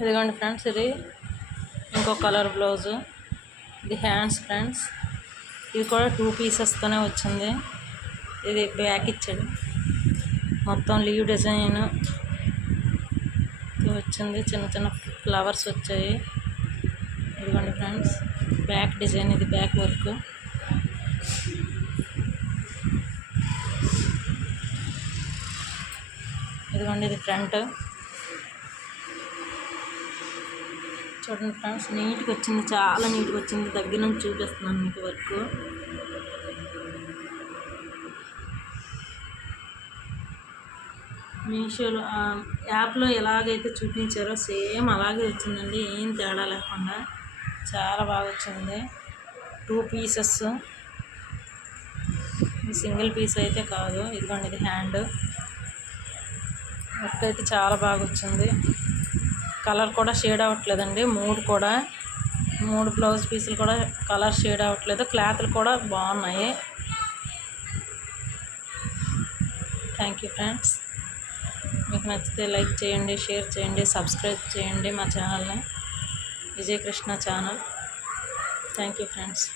ఇదిగోండి ఫ్రెండ్స్ ఇది ఇంకో కలర్ బ్లౌజు. ఇది హ్యాండ్స్ ఫ్రెండ్స్. ఇది కూడా టూ పీసెస్తోనే వచ్చింది. ఇది బ్యాక్ ఇచ్చాడు మొత్తం లీవ్ డిజైన్ వచ్చింది. చిన్న చిన్న ఫ్లవర్స్ వచ్చాయి. ఇదిగోండి ఫ్రెండ్స్ బ్యాక్ డిజైన్ ఇది బ్యాక్ వర్క్. ఇదిగోండి ఇది ఫ్రంట్. చూడండి ఫ్రెండ్స్ నీట్గా వచ్చింది చాలా నీట్గా వచ్చింది. దగ్గర నుంచి చూపిస్తున్నాను మీకు వర్క్. మీషోలో యాప్లో ఎలాగైతే చూపించారో సేమ్ అలాగే వచ్చిందండి. ఏం తేడా లేకుండా చాలా బాగా వచ్చింది. టూ పీసెస్ సింగిల్ పీస్ అయితే కాదు. ఇదిగోండి ఇది హ్యాండ్ వర్క్ అయితే చాలా బాగా వచ్చింది. కలర్ కూడా షేడ్ అవ్వట్లేదండి. మూడు కూడా మూడు బ్లౌజ్ పీసులు కూడా కలర్ షేడ్ అవ్వట్లేదు. క్లాత్లు కూడా బాగున్నాయి. థ్యాంక్ యూ ఫ్రెండ్స్ మీకు నచ్చితే లైక్ చేయండి షేర్ చేయండి సబ్స్క్రైబ్ చేయండి మా ఛానల్ని. Vijayakrishna channel. Thank you friends